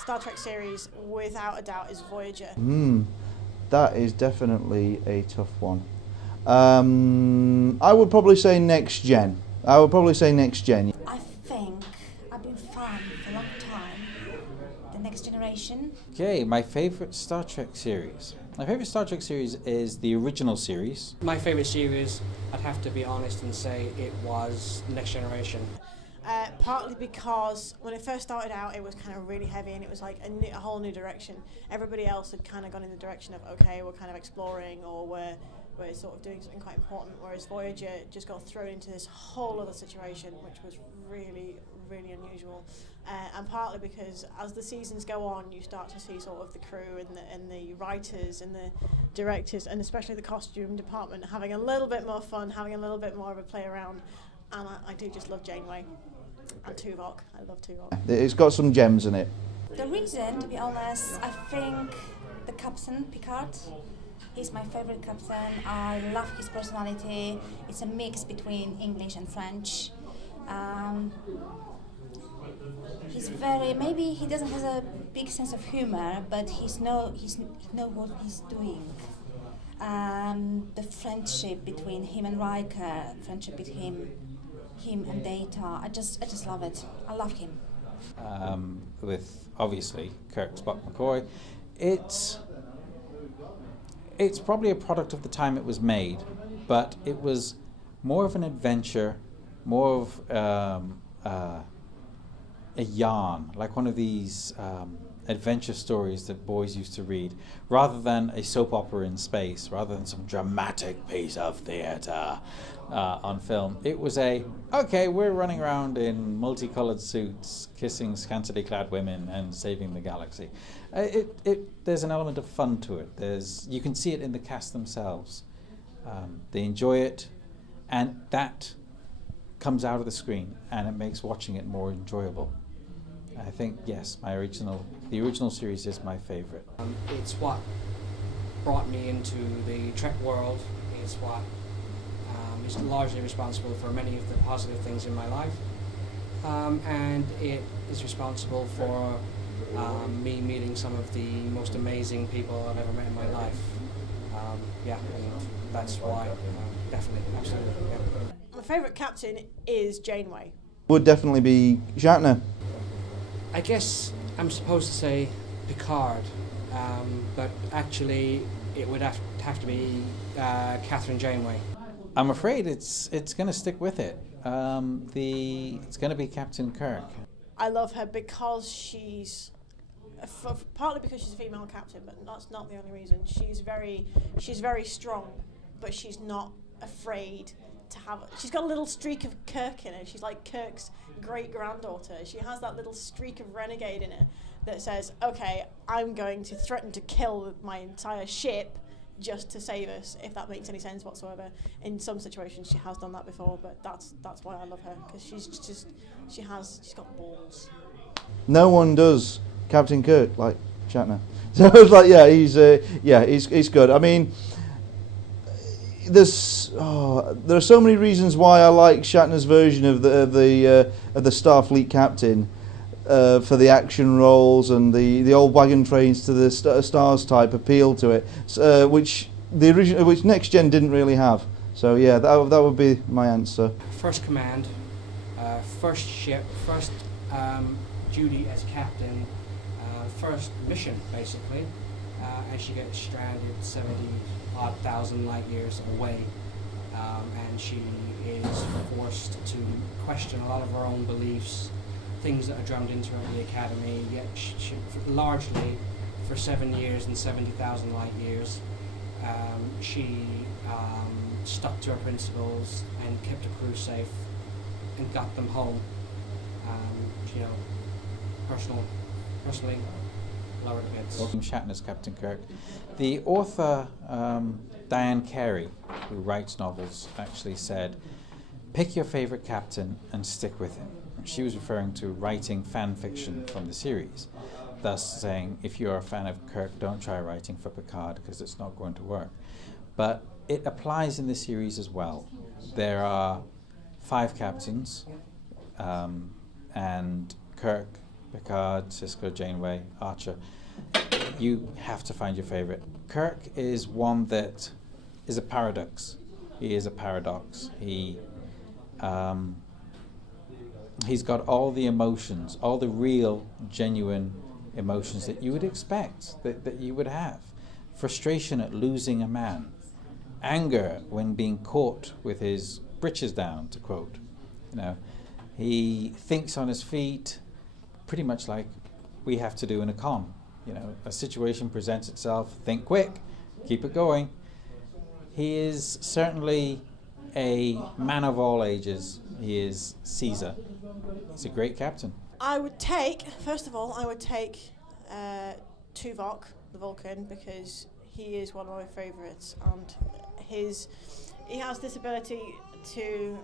Star Trek series, without a doubt, is Voyager. That is definitely a tough one. I would probably say Next Gen. I think I've been fan for a long time. The Next Generation. Okay, my favourite Star Trek series. My favourite Star Trek series is the original series. My favourite series, I'd have to be honest and say it was Next Generation. Partly because when it first started out, it was kind of really heavy and it was like a whole new direction. Everybody else had kind of gone in the direction of, okay, we're kind of exploring, or we're sort of doing something quite important, whereas Voyager just got thrown into this whole other situation, which was really, really unusual. And partly because as the seasons go on, you start to see sort of the crew and the writers and the directors, and especially the costume department, having a little bit more fun, having a little bit more of a play around. And I do just love Janeway. And Tuvok. I love Tuvok. it's got some gems in it. The reason, to be honest, I think the Captain Picard. He's my favorite captain. I love his personality. It's a mix between English and French. He's very, maybe he doesn't have a big sense of humor, but he knows what he's doing. The friendship between him and Riker, friendship between him and Data, I just love it. I love him. With obviously Kirk, Spock, McCoy, it's probably a product of the time it was made, but it was more of an adventure, more of a yarn, like one of these adventure stories that boys used to read, rather than a soap opera in space, rather than some dramatic piece of theatre on film. It was okay, we're running around in multicolored suits, kissing scantily clad women and saving the galaxy. There's an element of fun to it. You can see it in the cast themselves. They enjoy it, and that comes out of the screen, and it makes watching it more enjoyable. I think, yes, the original series is my favourite. It's what brought me into the Trek world. It's what is largely responsible for many of the positive things in my life. And it is responsible for me meeting some of the most amazing people I've ever met in my life. And that's why, definitely, absolutely. Yeah. My favourite captain is Janeway. Would definitely be Shatner. I guess I'm supposed to say Picard, but actually it would have to be Catherine Janeway. I'm afraid it's going to stick with it. It's going to be Captain Kirk. I love her because she's partly because she's a female captain, but that's not the only reason. She's very strong, but she's not afraid to have. She's got a little streak of Kirk in her. She's like Kirk's great granddaughter. She has that little streak of renegade in her that says, "Okay, I'm going to threaten to kill my entire ship just to save us," if that makes any sense whatsoever. In some situations she has done that before, but that's why I love her, because she's got balls. No one does Captain Kirk like Shatner. So I was like, he's good. I mean, there are so many reasons why I like Shatner's version of the Starfleet captain. For the action roles and the old wagon trains to the stars type appeal to it, which Next Gen didn't really have. So yeah, that would be my answer. First command, first ship, first duty as captain, first mission basically, as she gets stranded 70-odd thousand light years away, and she is forced to question a lot of her own beliefs, things that are drummed into her at the academy, yet she largely for 7 years and 70,000 light years, she stuck to her principles and kept her crew safe and got them home. Personally, lowered the bits. Shatner's Captain Kirk. The author, Diane Carey, who writes novels, actually said, "Pick your favourite captain and stick with him." She was referring to writing fan fiction from the series, thus saying, if you're a fan of Kirk, don't try writing for Picard because it's not going to work. But it applies in the series as well. There are 5 captains, and Kirk Picard, Sisko, Janeway, Archer. You have to find your favorite. Kirk is one that is a paradox. He is a paradox. He's got all the emotions, all the real, genuine emotions that you would expect, that you would have. Frustration at losing a man. Anger when being caught with his britches down, to quote. He thinks on his feet, pretty much like we have to do in a con. A situation presents itself, think quick, keep it going. He is certainly a man of all ages. He is Caesar. He's a great captain. First of all, I would take Tuvok, the Vulcan, because he is one of my favourites, and he has this ability to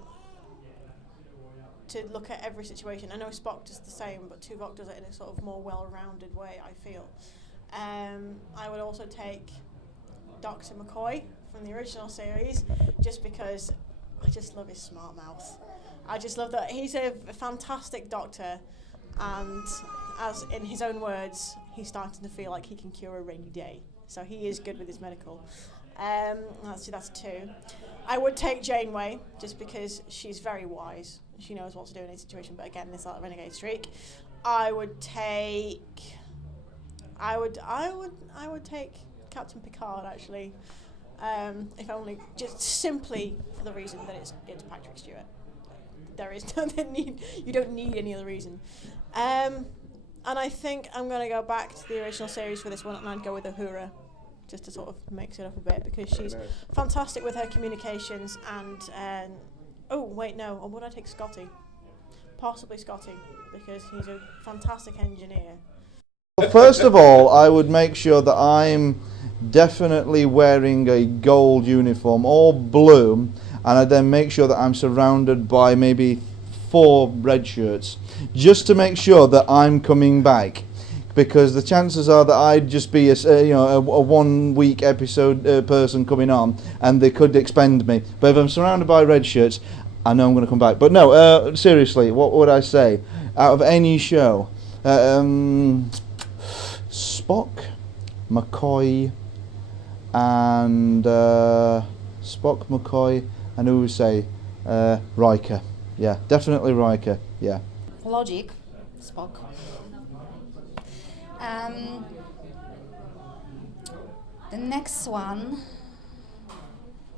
look at every situation. I know Spock does the same, but Tuvok does it in a sort of more well-rounded way, I feel. I would also take Dr. McCoy from the original series, just because I just love his smart mouth. I just love that he's a fantastic doctor, and as in his own words, he's starting to feel like he can cure a rainy day. So he is good with his medical. That's two. I would take Janeway, just because she's very wise. She knows what to do in any situation, but again, this like renegade streak. I would take Captain Picard, actually. If only just simply for the reason that it's Patrick Stewart. There is no need. You don't need any other reason. And I think I'm going to go back to the original series for this one, and I'd go with Uhura, just to sort of mix it up a bit, because she's fantastic with her communications. And or would I take Scotty? Possibly Scotty, because he's a fantastic engineer. Well, first of all, I would make sure that I'm definitely wearing a gold uniform or blue, and I'd then make sure that I'm surrounded by maybe 4 red shirts, just to make sure that I'm coming back, because the chances are that I'd just be a 1 week episode person coming on, and they could expend me. But if I'm surrounded by red shirts, I know I'm going to come back. But no, seriously, what would I say? Out of any show, Spock, McCoy, and who would say Riker. Yeah, definitely Riker. Yeah. Logic, Spock. The next one,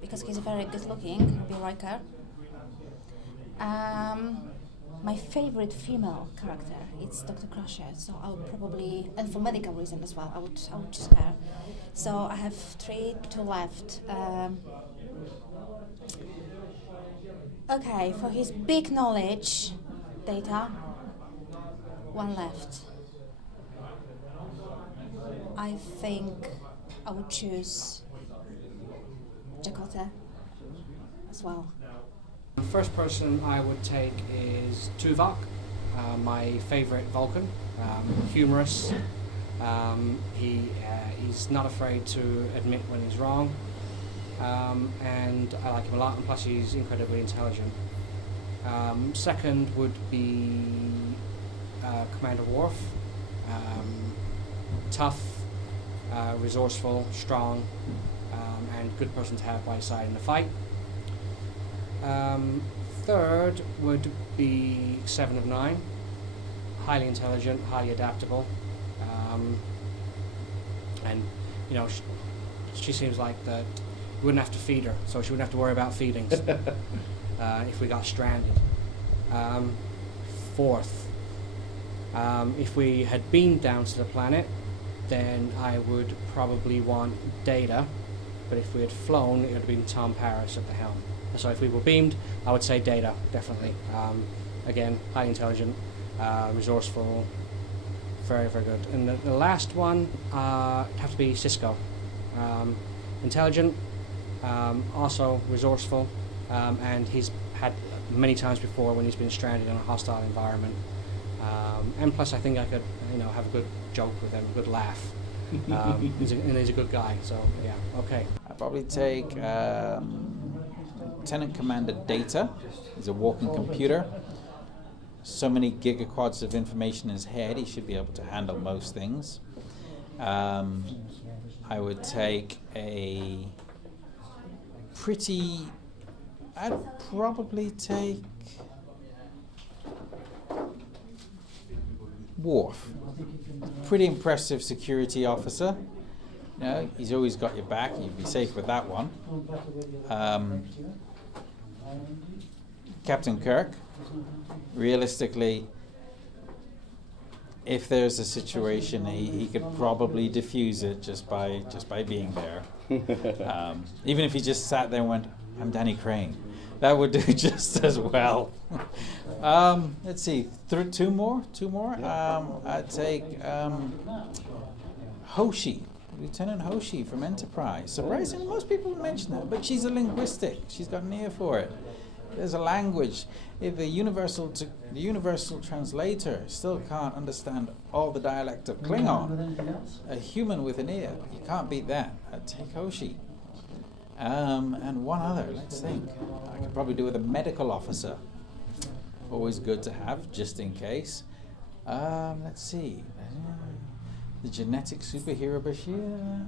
because he's very good looking, will be Riker. My favorite female character, it's Dr. Crusher, so I would probably, and for medical reason as well, I would choose her. So I have 2 left. Okay, for his big knowledge, Data, 1 left. I think I would choose Chakotay as well. The first person I would take is Tuvok, my favourite Vulcan. Humorous. He's not afraid to admit when he's wrong, and I like him a lot. And plus, he's incredibly intelligent. Second would be Commander Worf. Tough, resourceful, strong, and good person to have by his side in the fight. Third would be 7 of 9, highly intelligent, highly adaptable, and she seems like that we wouldn't have to feed her, so she wouldn't have to worry about feedings if we got stranded. Fourth, if we had beamed down to the planet, then I would probably want Data, but if we had flown, it would have been Tom Paris at the helm. So if we were beamed, I would say Data, definitely. Again, highly intelligent, resourceful, very, very good. And the last one would have to be Sisko. Intelligent, also resourceful, and he's had many times before when he's been stranded in a hostile environment. And plus, I think I could, have a good joke with him, a good laugh. He's a good guy, so yeah, okay. I'd probably take Lieutenant Commander Data. He's a walking computer. so many gigaquads of information in his head, he should be able to handle most things. I would take I'd probably take Worf. Pretty impressive security officer. You know, he's always got your back. You'd be safe with that one. Captain Kirk. Realistically, if there's a situation, he could probably diffuse it just by being there. Even if he just sat there and went, "I'm Danny Crane," that would do just as well. Let's see, two more. I'd take Hoshi, Lieutenant Hoshi from Enterprise. Surprisingly, most people mention that, but she's a linguistic. She's got an ear for it. There's a language. If the universal translator still can't understand all the dialect of Klingon, a human with an ear, you can't beat that. I'd take Hoshi. And one other, let's think. I could probably do with a medical officer. Always good to have, just in case. Let's see. The genetic superhero Bashir.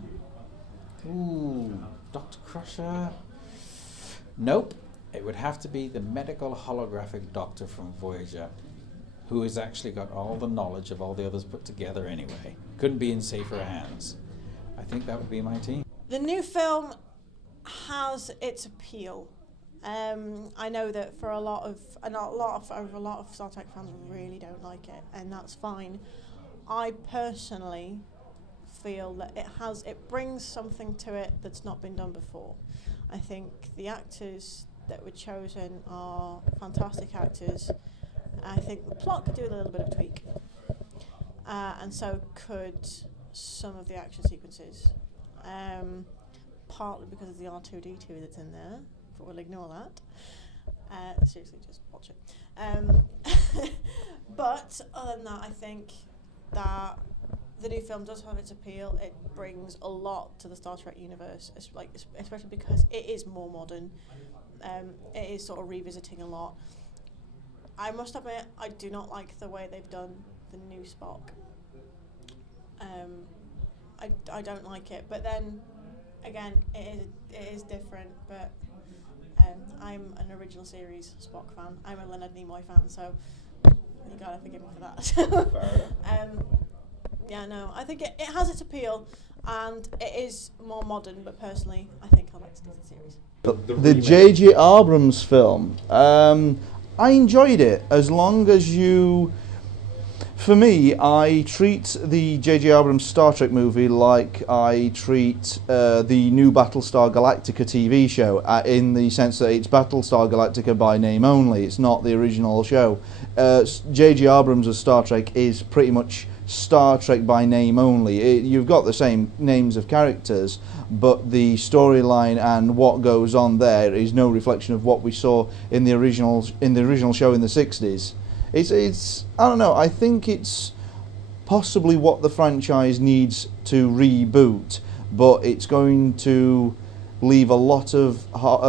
Ooh, Dr. Crusher. Nope. It would have to be the medical holographic doctor from Voyager, who has actually got all the knowledge of all the others put together anyway. Couldn't be in safer hands. I think that would be my team. The new film has its appeal. I know that for a lot of Star Trek fans really don't like it, and that's fine. I personally feel that it brings something to it that's not been done before. I think the actors that were chosen are fantastic actors. I think the plot could do a little bit of tweak, and so could some of the action sequences. Partly because of the R2-D2 that's in there, but we'll ignore that. Seriously, just watch it. But other than that, I think that the new film does have its appeal. It brings a lot to the Star Trek universe, especially because it is more modern. It is sort of revisiting a lot. I must admit, I do not like the way they've done the new Spock. I don't like it, but then again, it is different. But I'm an original series Spock fan. I'm a Leonard Nimoy fan, so you gotta forgive me for that. Yeah, no, I think it has its appeal, and it is more modern. But personally, I think I like to do the series. The J.J. Abrams film, I enjoyed it as long as you... For me, I treat the J.J. Abrams Star Trek movie like I treat the new Battlestar Galactica TV show, in the sense that it's Battlestar Galactica by name only. It's not the original show. J.J. Abrams' Star Trek is pretty much Star Trek by name only. You've got the same names of characters, but the storyline and what goes on there is no reflection of what we saw in the original show in the 60s. It's I don't know. I think it's possibly what the franchise needs to reboot, but it's going to leave a lot of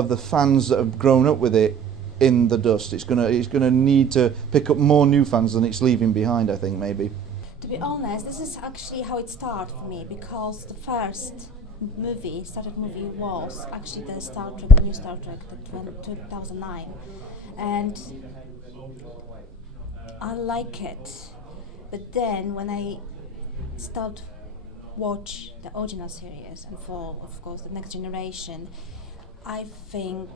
the fans that have grown up with it in the dust. It's gonna need to pick up more new fans than it's leaving behind, I think, maybe. To be honest, this is actually how it started for me, because the first Star Trek movie was actually the new Star Trek, the 2009, and I like it. But then when I start watch the original series and for, of course, the Next Generation, I think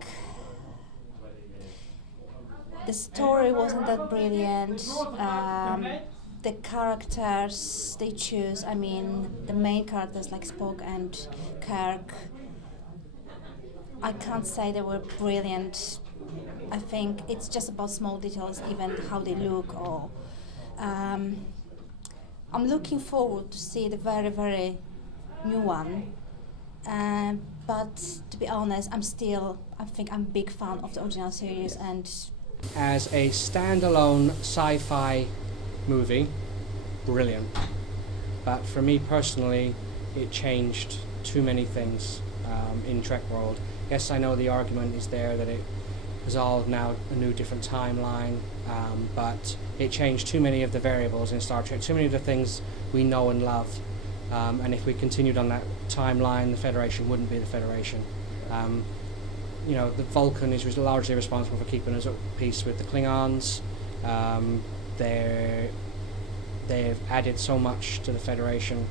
the story wasn't that brilliant. The characters they choose, I mean, the main characters like Spock and Kirk, I can't say they were brilliant. I think it's just about small details, even how they look. Or I'm looking forward to see the very, very new one. But to be honest, I think I'm a big fan of the original series. And as a standalone sci-fi movie, brilliant. But for me personally, it changed too many things in Trek world. Yes, I know the argument is there that it resolved now a new different timeline, but it changed too many of the variables in Star Trek, too many of the things we know and love, and if we continued on that timeline, the Federation wouldn't be the Federation. You know, the Vulcan is largely responsible for keeping us at peace with the Klingons. They've added so much to the Federation.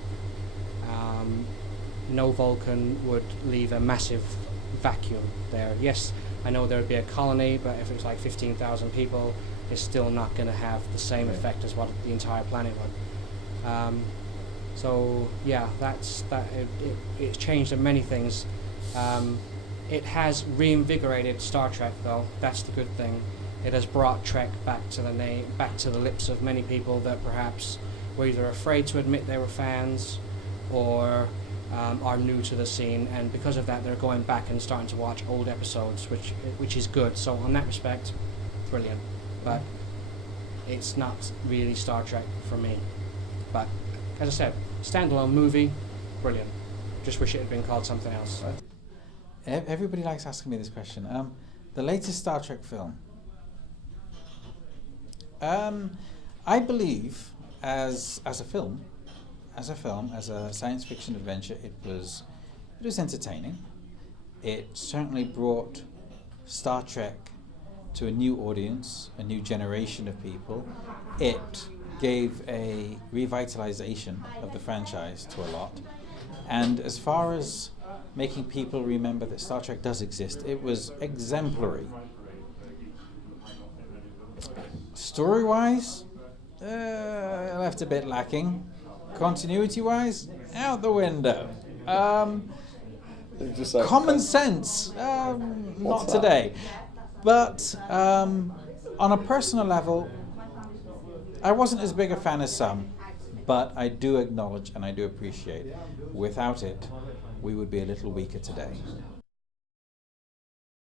No Vulcan would leave a massive vacuum there. Yes, I know there would be a colony, but if it was like 15,000 people, it's still not going to have the same effect as what the entire planet would. So yeah, it's changed in many things. It has reinvigorated Star Trek, though. That's the good thing. It has brought Trek back to the lips of many people that perhaps were either afraid to admit they were fans, or are new to the scene, and because of that they're going back and starting to watch old episodes, which is good. So on that respect, brilliant. But it's not really Star Trek for me. But as I said, standalone movie, brilliant. Just wish it had been called something else. Everybody likes asking me this question. The latest Star Trek film. I believe as a film, as a science fiction adventure, it was entertaining. It certainly brought Star Trek to a new audience, a new generation of people. It gave a revitalization of the franchise to a lot. And as far as making people remember that Star Trek does exist, it was exemplary. Story-wise, left a bit lacking. Continuity-wise, out the window. Common sense, not today. But on a personal level, I wasn't as big a fan as some, but I do acknowledge and I do appreciate, without it, we would be a little weaker today.